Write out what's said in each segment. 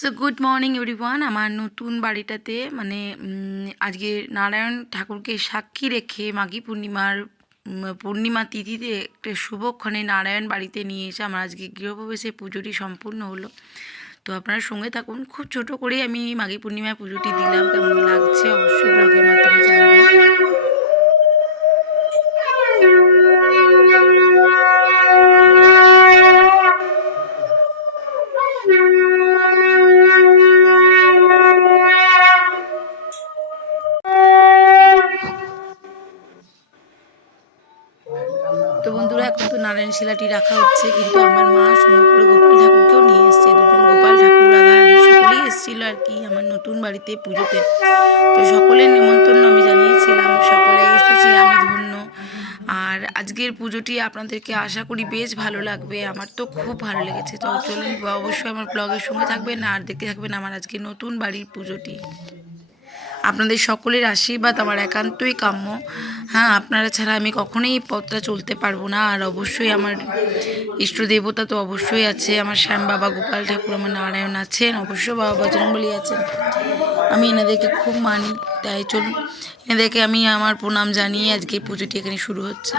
So good morning everyone. আমার নতুন বাড়িটাতে আজকে নারায়ণ ঠাকুরকে সাক্ষী রেখে মাঘী পূর্ণিমার পূর্ণিমা তিথিতে একটা শুভক্ষণে নারায়ণ বাড়িতে নিয়ে এসে আমার আজকে গৃহপ্রবেশে পুজোটি সম্পূর্ণ হলো। তো আপনারা সঙ্গে থাকুন। খুব ছোট করেই আমি মাঘী পূর্ণিমায় পুজোটি দিলাম। কেমন লাগছে অবশ্যই ব্লগের মাধ্যমে জানাবেন। তো বন্ধুরা, এখন তো নারায়ণ শিলাটি রাখা হচ্ছে, কিন্তু আমার মা সঙ্গে করে গোপাল ঠাকুরকেও নিয়ে এসছে। দুজন গোপাল ঠাকুর রাধারানী সকলেই এসেছিলো আর কি আমার নতুন বাড়িতে পুজোতে। তো সকলের নিমন্ত্রণ আমি জানিয়েছিলাম, সকলে এসেছে, আমি ধন্য। আর আজকের পুজোটি আপনাদেরকে আশা করি বেশ ভালো লাগবে। আমার তো খুব ভালো লেগেছে। তো চলুন অবশ্যই আমার ব্লগের সঙ্গে থাকবেন আর দেখতে থাকবেন আমার আজকে নতুন বাড়ির পুজোটি। আপনাদের সকলের আশীর্বাদ আমার একান্তই কাম্য। হ্যাঁ, আপনারা ছাড়া আমি কখনোই এই পথটা চলতে পারবো না। আর অবশ্যই আমার ইষ্ট দেবতা তো অবশ্যই আছে, আমার শ্যাম বাবা, গোপাল ঠাকুর, আমার নারায়ণ আছেন, অবশ্যই বাবা বজরংবলী আছেন। আমি এনাদেরকে খুব মানি। তাই চলুন এনাদেরকে আমি আমার প্রণাম জানিয়ে আজকে পুজোটি এখানে শুরু হচ্ছে।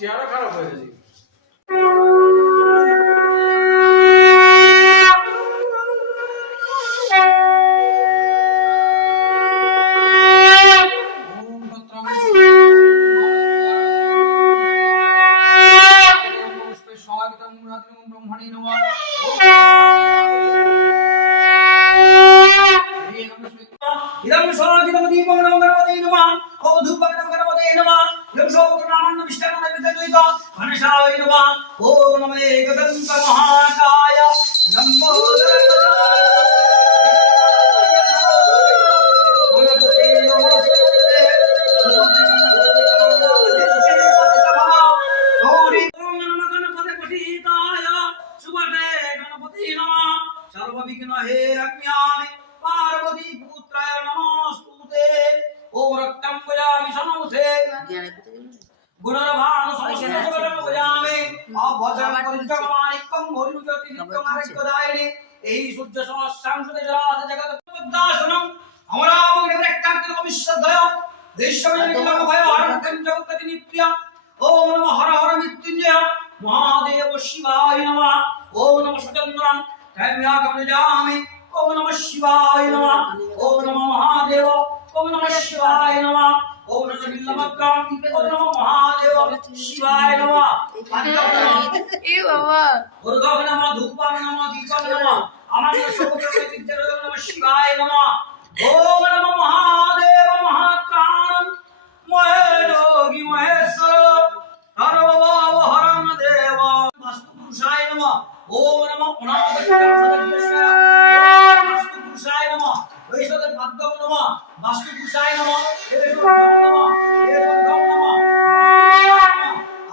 চেহারা খারাপ হয়ে গেছে। ইদং সরাজিদং দীপং নমঃ গণপতয়ে নমঃ ওম ধূপং নমঃ গণপতয়ে নমঃ ইদং সৌকর্ণামন্ন বিষ্ণামন্ন বিদ্যুৎ গণেশায় নমঃ ওম নমঃ একদন্ত মহাকায় লম্বোদরং গণপতয়ে নমস্তে গৌরী ওম নমঃ গণপতে পঠিতায় সুবটে গণপতয়ে নমঃ সর্ববিঘ্ন হেরণ্যামি पार्वती पुत्राय नमोस्तुते ओम रक्तम बजामि सनमुखे गुणरभानु संसर्गं बजामि अभद्रं परिचमानिकं भोरिमुचति नित्यमारिकदायिने এই সূর্য সহস্রাংশতে জলাত জগৎ পদ্মাসনম অমরাবগ্নে ব্রহ্মান্তে অবিশ্বদয় দেশমজনিকম ভয় হরকং জগৎতি নিপ্রিয় ওম নমঃ হর হর মৃত্যুঞ্জয় মহাদেব শিবায় নমঃ ওম নমঃ সচন্দ্রং ত্রৈম্যাকং যামি ओम नमः शिवाय नमः ओम नमः महादेव ओम नमः शिवाय नमः ओम नमः बिल्लमक्राम ओम नमः महादेव शिवाय नमः ए बाबा दुर्गा नमः धूपा नमः दीपा नमः अमर शोभते विद्या नमः शिवाय नमः ओम नमः महादेव महाकाम महेश महेश्वर हर बाबा हरम देव वास्तु पुरुषाय नमः ओम नमः अनागतस्य पुरुषाय नमः वैश्वदेव भाग्यम नमः वास्तु पुरुषाय नमः एवेश्वरम नमः एवेश्वरम नमः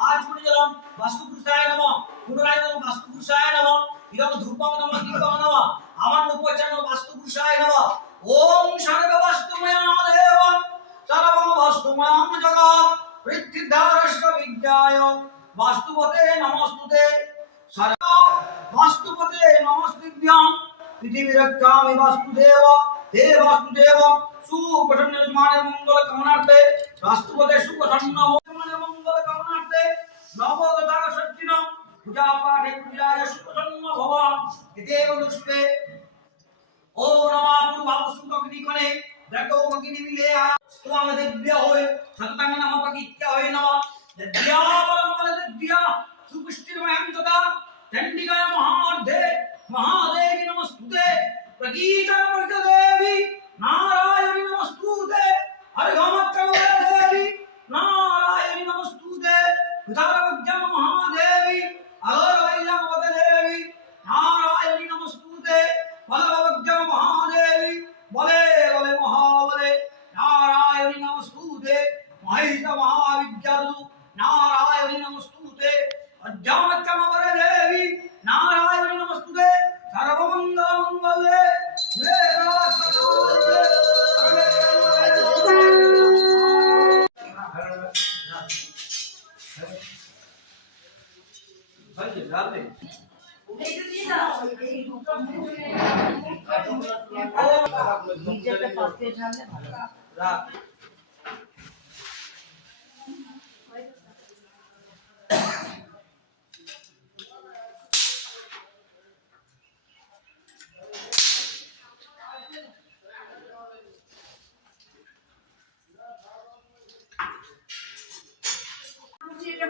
आज पुण्यजलम वास्तु पुरुषाय नमः पुनराय नमः वास्तु पुरुषाय नमः इदं धूपं नमः दीपं नमः आमन उपचरण वास्तु पुरुषाय नमः ओम सर्व वास्तुमया देव सर्वं वास्तुमयं जगत् पृथ्वीधारश्च विद्याय वास्तुपते नमस्तुते सर्व वास्तुपते नमस्तेभ्यं पृथ्वीरक्षामि वास्तुदेव हे वास्तुदेव सुप्रसन्न यजमाने मंगल कामनार्थे वास्तुपते सुप्रसन्न यजमाने मंगल कामनार्थे नवोदतार सज्जिन पूजा पाठे पूजाय सुप्रसन्न भव इदेव दुष्पे ओम नमः पूर्वावसुत विधिकणे देखो मगिनी मिले स्वाम दिव्य होय संतंग नमः पकित्य होय नमः दिव्या परमल दिव्या सुपुष्टिमयं तथा दंडिकाय महार्धे महादेवी नमस्तुते प्रगीता देवी नारायणी नमस्तुते अर्घमत्कमल देवी नारायणी नमस्तुते विधारवज्ञम महादेवी अगरवैल्यमवत देवी नारायणी नमस्तुते बलवज्ञम महादेवी बले बले महाबले नारायणी नमस्तुते महिष महादेवी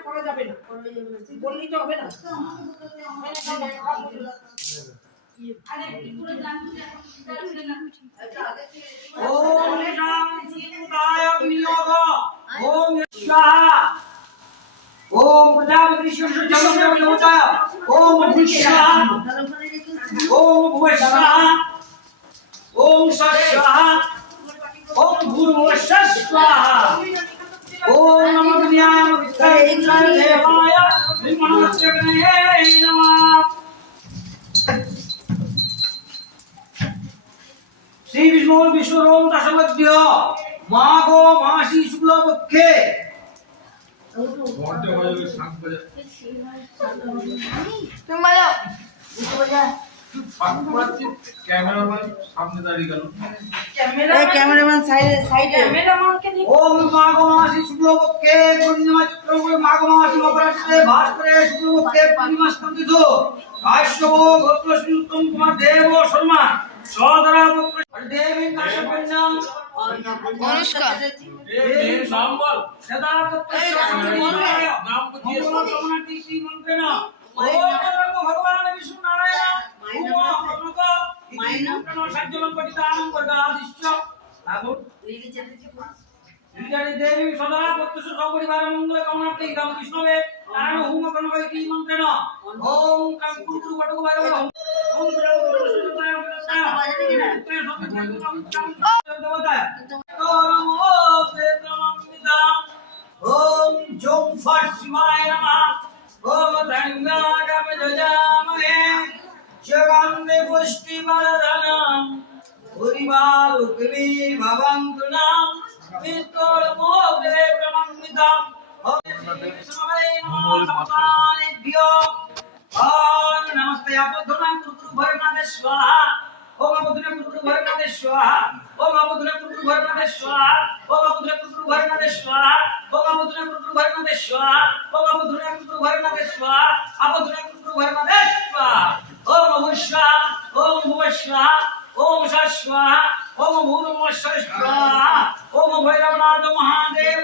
করা যাবে না, বললেই তো হবে না। ওম শান্তিদায় বিনিয়োগ, ওম স্বাহা, ওম প্রজাপতি শিবসূর্যমন্ত্রমতা, ওম ভূস্বাহা, ওম ভূস্বাহা, ওম স্বাহা, ওম ভূর্ভুবস্বাহা, ওম নমো বিদ্যায় দেবায় বিমনস্যগ্নে নমঃ। শ্রী বিষ্ণু বিষ্ণুরোম দশমধ্য মাঘ মাসি শুক্লপক্ষে ক্যামেরাম্যান সাইডে ওম মাঘ মাসি শুক্লপক্ষে পূর্ণিমা চন্দ্রগ্রহণে মাঘ মাসি অপরাধে ভাস্করে শুক্লপক্ষে পূর্ণিমা স্কন্দিত কাশ্যপ গোত্র উত্তম কুমার দেব শর্মা সদরা দেবী কাশ্যপন্যাম অনুষ্কা দেবী সম্বল সদা নাম বুঝিয়ে মন্ত্রণাটি শ্রী মন্ত্রেণ ওম নমো ভগবান বিষ্ণু নারায়ণ ওম প্রণত মন্ত্রণ সজ্জলং পঠিতানাং বর্গাদিশ্চ আগুন নিজারি দেবী সদা প্রত্যুষ সপরিবার মঙ্গল কামনার্থে ইদং বিষ্ণবে নারায়ণ হোম কর্ণকৈতি মন্ত্রেণ ওম কাম কুরুকুরু বটকু বাইরে ওম ओम जों फट शिवाय नमः ओम धन्यवादम जजामहे जगन्ने पुष्टि वरदानम परिवारुकवे भवन्तु नाम पितृ मोदे प्रमन्वितम ओम शिवाय नमः ओम नमस्ते आपद्धना कुरु भरनादे स्वाहा ओम आपद्धना कुरु भरनादे स्वाहा ओम आपद्धना कुरु भरनादे स्वाहा ओम आपद्धना कुरु भरनादे स्वाहा ओम आपद्धना कुरु भरनादे स्वाहा ओम आपद्धना कुरु भरनादे स्वाहा आपद्धना कुरु भरनादे स्वाहा ओम भूष्वा ओम भुवस्वा ओम शाश्वा ओम भूर्भुवस्वा स्वाहा ओम भैरवनाथ महादेव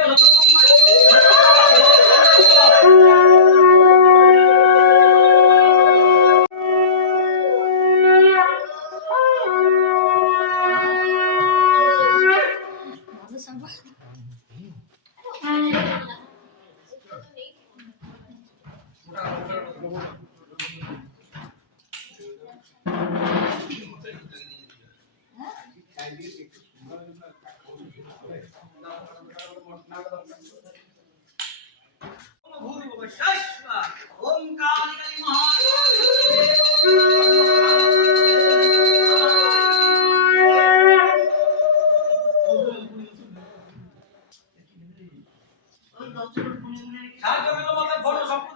ओम काली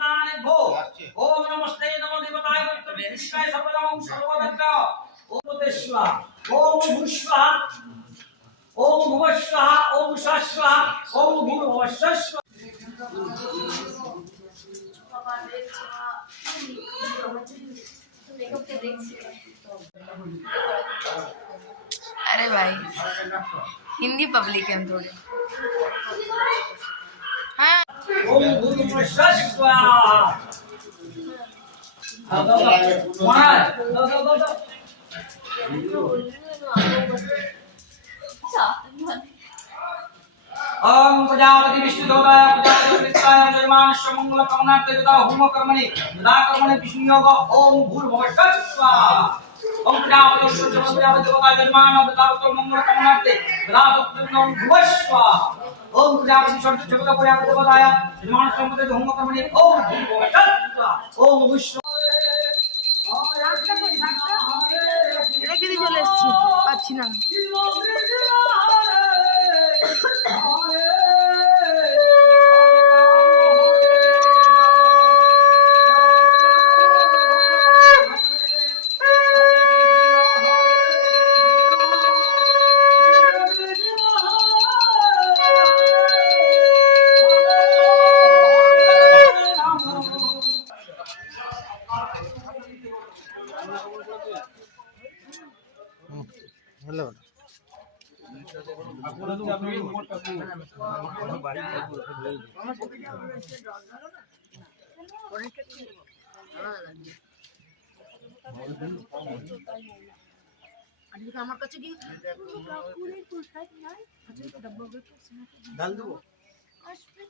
काली ओम नमस्ते नमो देवताय विष्णाय सर्वदां सर्वभद्रा ओम तेश्वा ओम भूष्वा ओम भुवस्वा ओम शाश्वा ओम भूर्भुवस्वा अरे भाई हिंदी पब्लिक है हम थोड़े हाँ ओम भूर्भुवस्वा ओम प्रजापति विष्णु देवताय प्रजापति वित्ताय निर्माणस्य मंगल कामनार्थे तथा होम कर्मणि तथा कर्मणि विष्णु योग ओम भूर्भुवस्वा ओम प्रजापति प्रजापति देवताय निर्माण तथा मंगल कामनार्थे तथा ओम भूर्भुवस्वा ओम प्रजापति प्रजापति देवताय निर्माण संपदे होम कर्मणि ओम भूर्भुवस्वा ओम विष्णु রেখে দিয়ে চলে এসছি পাচ্ছি না হ্যালো আমার কাছে কি ডাল দেবো আসবে